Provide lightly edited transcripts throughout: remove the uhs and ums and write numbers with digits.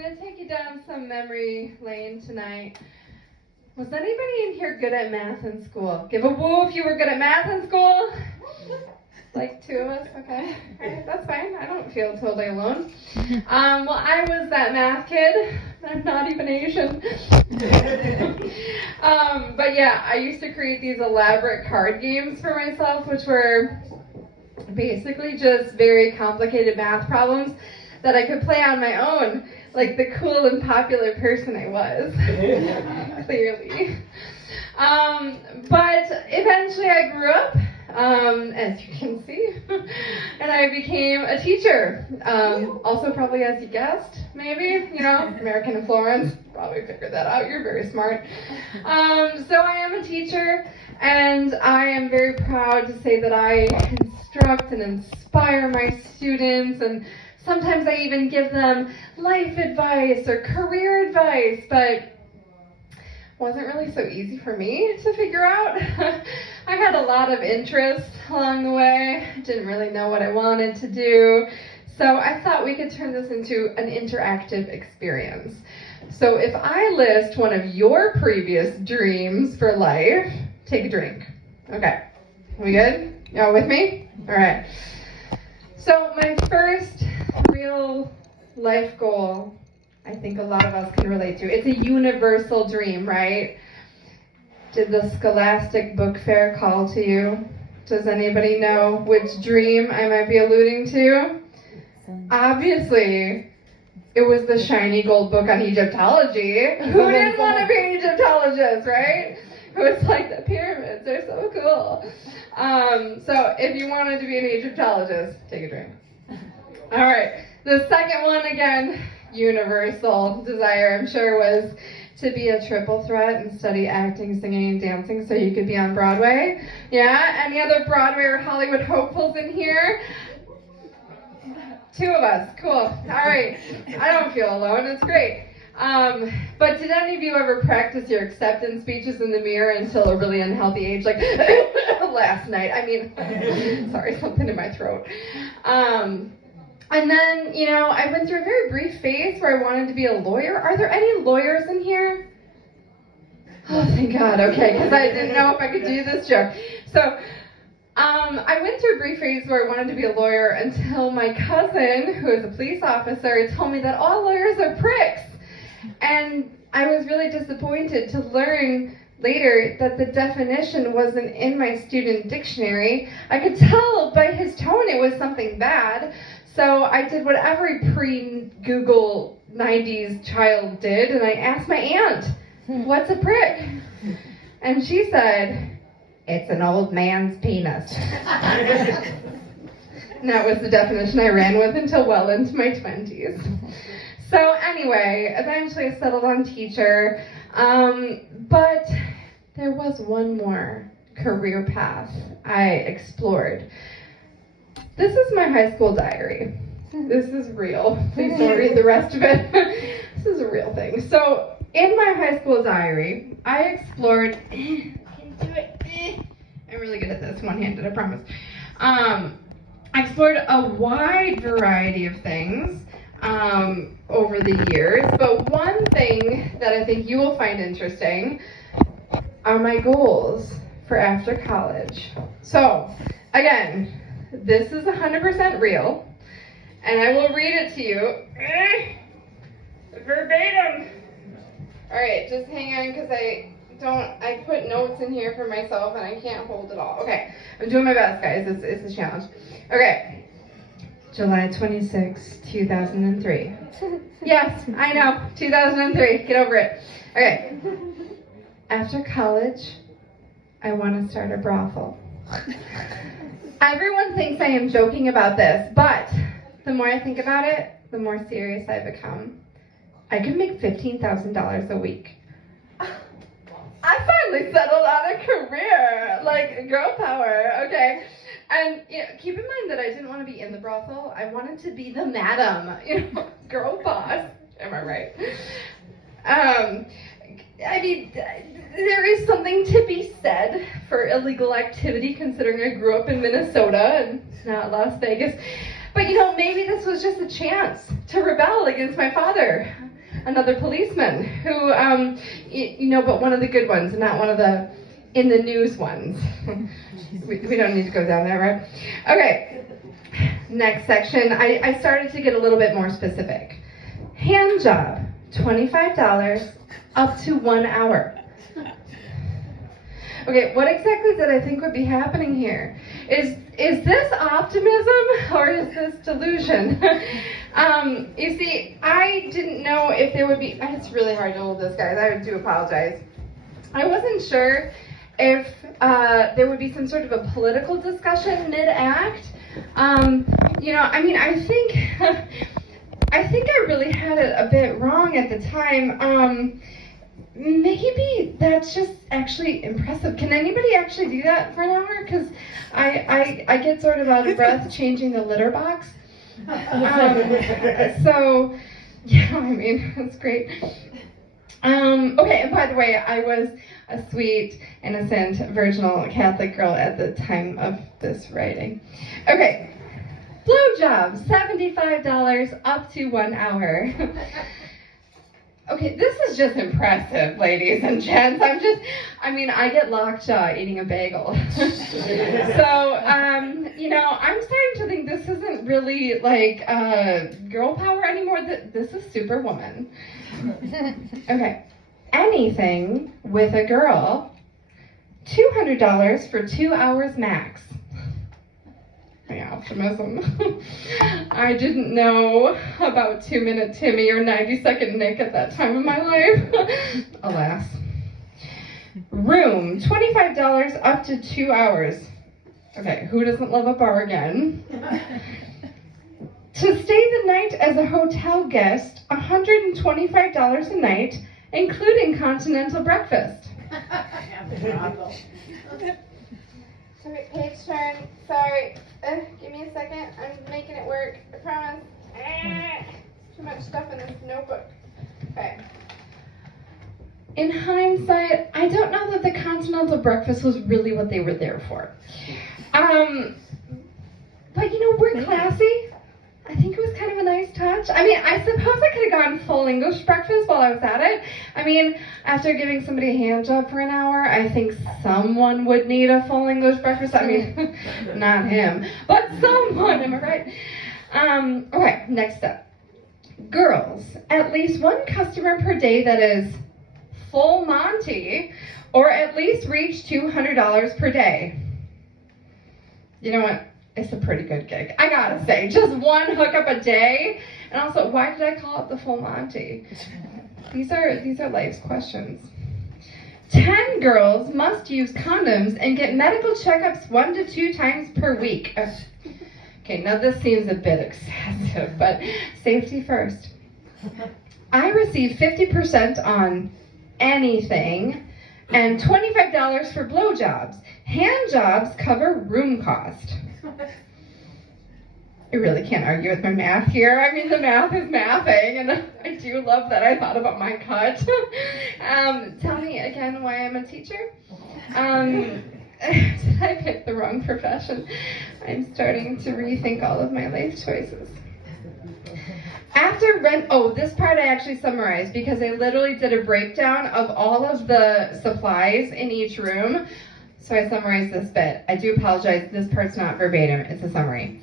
I'm going to take you down some memory lane tonight. Was anybody in here good at math in school? Give a woo if you were good at math in school. Like 2 of us? Okay. All right, that's fine. I don't feel totally alone. Well, I was that math kid. I'm not even Asian. But yeah, I used to create these elaborate card games for myself, which were basically just very complicated math problems that I could play on my own, like the cool and popular person I was, clearly. But eventually I grew up, as you can see, and I became a teacher. Also probably, as you guessed, maybe, American in Florence, probably figured that out. You're very smart. So I am a teacher, and I am very proud to say that I instruct and inspire my students, and sometimes I even give them life advice or career advice, but it wasn't really so easy for me to figure out. I had a lot of interests along the way. I didn't really know what I wanted to do. So I thought we could turn this into an interactive experience. So if I list one of your previous dreams for life, take a drink. Okay, we good? Y'all with me? All right. So my first real life goal, I think a lot of us can relate to. It's a universal dream, right? Did the Scholastic Book Fair call to you? Does anybody know which dream I might be alluding to? Obviously, it was the shiny gold book on Egyptology. Who didn't want to be an Egyptologist, right? It was like the pyramids are so cool. So if you wanted to be an Egyptologist, take a drink. All right. The second one, again, universal desire, I'm sure, was to be a triple threat and study acting, singing, and dancing so you could be on Broadway. Yeah? Any other Broadway or Hollywood hopefuls in here? 2 of us. Cool. All right. I don't feel alone. It's great. But did any of you ever practice your acceptance speeches in the mirror until a really unhealthy age, like last night? I mean, sorry, something in my throat. And then, I went through a very brief phase where I wanted to be a lawyer. Are there any lawyers in here? Oh, thank God. Okay, because I didn't know if I could do this joke. So, I went through a brief phase where I wanted to be a lawyer until my cousin, who is a police officer, told me that all lawyers are pricks. And I was really disappointed to learn later that the definition wasn't in my student dictionary. I could tell by his tone it was something bad. So I did what every pre-Google 90s child did, and I asked my aunt, what's a prick? And she said, it's an old man's penis. And that was the definition I ran with until well into my 20s. So anyway, eventually I settled on teacher, but there was one more career path I explored. This is my high school diary. This is real. Please don't read the rest of it. This is a real thing. So in my high school diary, I explored, I'm really good at this, one-handed, I promise. I explored a wide variety of things over the years, but one thing that I think you will find interesting are my goals for after college. So, again, this is 100% real, and I will read it to you verbatim. All right, just hang on, because I put notes in here for myself, and I can't hold it all. Okay, I'm doing my best, guys. It's a challenge. Okay, July 26, 2003. Yes, I know, 2003. Get over it. Okay, after college, I want to start a brothel. Everyone thinks I am joking about this, but the more I think about it, the more serious I become. I could make $15,000 a week. I finally settled on a career, like girl power, okay? And keep in mind that I didn't want to be in the brothel. I wanted to be the madam, girl boss. Am I right? I mean, there is something to be said for illegal activity, considering I grew up in Minnesota and not Las Vegas. But maybe this was just a chance to rebel against my father. another policeman who, but one of the good ones, not one of the in the news ones. we don't need to go down there, right? Okay, next section. I started to get a little bit more specific. Hand job, $25 up to 1 hour. Okay, what exactly did I think would be happening here? Is this optimism or is this delusion? You see, I didn't know if there would be, it's really hard to hold this, guys, I do apologize. I wasn't sure if there would be some sort of a political discussion mid-act. I think I really had it a bit wrong at the time. Maybe that's just actually impressive. Can anybody actually do that for an hour? Because I get sort of out of breath changing the litter box. So, yeah, that's great. Okay, and by the way, I was a sweet, innocent, virginal Catholic girl at the time of this writing. Okay, blowjob, $75 up to 1 hour. Okay, this is just impressive, ladies and gents. I get lockjaw eating a bagel. So, I'm starting to think this isn't really like girl power anymore. This is Superwoman. Okay, anything with a girl, $200 for 2 hours max. My optimism. I didn't know about 2-Minute Timmy or 90-Second Nick at that time of my life. Alas. Room, $25 up to 2 hours. Okay, who doesn't love a bargain? To stay the night as a hotel guest, $125 a night, including continental breakfast. Okay, page turn. Sorry. Give me a second. I'm making it work. I promise. Too much stuff in this notebook. Okay. In hindsight, I don't know that the continental breakfast was really what they were there for. But we're classy. I think it was kind of a nice touch. I suppose I could have gone full English breakfast while I was at it. After giving somebody a hand job for an hour, I think someone would need a full English breakfast. Not him, but someone, am I right? Okay, next up. Girls, at least one customer per day that is full Monty, or at least reach $200 per day. You know what? It's a pretty good gig. I gotta say, just one hookup a day. And also, why did I call it the full Monty? These are life's questions. 10 girls must use condoms and get medical checkups 1 to 2 times per week. Okay, now this seems a bit excessive, but safety first. I receive 50% on anything and $25 for blowjobs. Hand jobs cover room cost. I really can't argue with my math here. The math is mathing, and I do love that I thought about my cut. Tell me again why I'm a teacher. Did I pick the wrong profession? I'm starting to rethink all of my life choices. After rent, this part I actually summarized because I literally did a breakdown of all of the supplies in each room. So I summarized this bit. I do apologize, this part's not verbatim, it's a summary.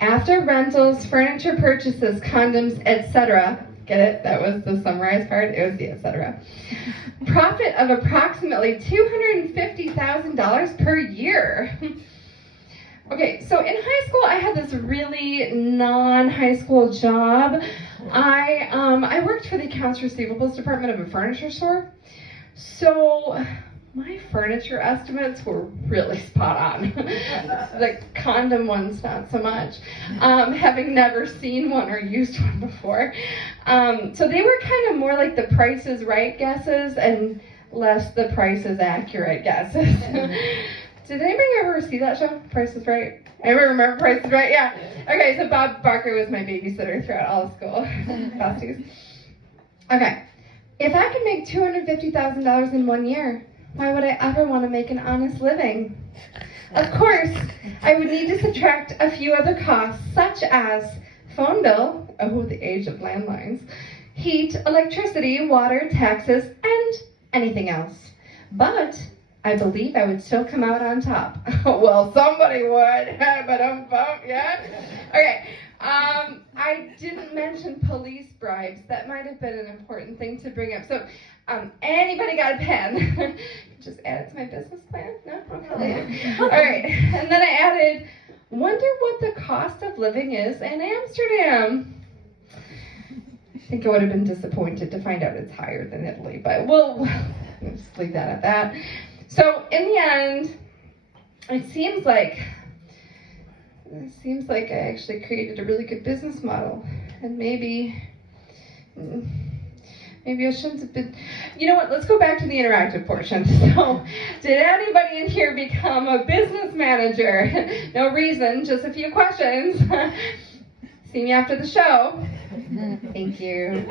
After rentals, furniture purchases, condoms, etc. Get it? That was the summarized part. It was the etc. Profit of approximately $250,000 per year. Okay, so in high school, I had this really non-high school job. I worked for the accounts receivables department of a furniture store. So my furniture estimates were really spot on. The condom ones, not so much. Having never seen one or used one before. So they were kind of more like the Price is Right guesses and less the Price is Accurate guesses. Did anybody ever see that show, Price is Right? Anybody remember Price is Right? Yeah. Okay, so Bob Barker was my babysitter throughout all of school. Besties. Okay. If I could make $250,000 in 1 year, why would I ever want to make an honest living? Of course, I would need to subtract a few other costs, such as phone bill, the age of landlines, heat, electricity, water, taxes, and anything else. But I believe I would still come out on top. Well, somebody would, but yeah. Okay, I didn't mention police bribes. That might have been an important thing to bring up. So, anybody got a pen? Just add it to my business plan? No? Okay. All right, and then I added, wonder what the cost of living is in Amsterdam. I think I would have been disappointed to find out it's higher than Italy, but we'll just leave that at that. So in the end, it seems like I actually created a really good business model, and maybe I shouldn't have been. You know what? Let's go back to the interactive portion. So, did anybody in here become a business manager? No reason, just a few questions. See me after the show. Thank you.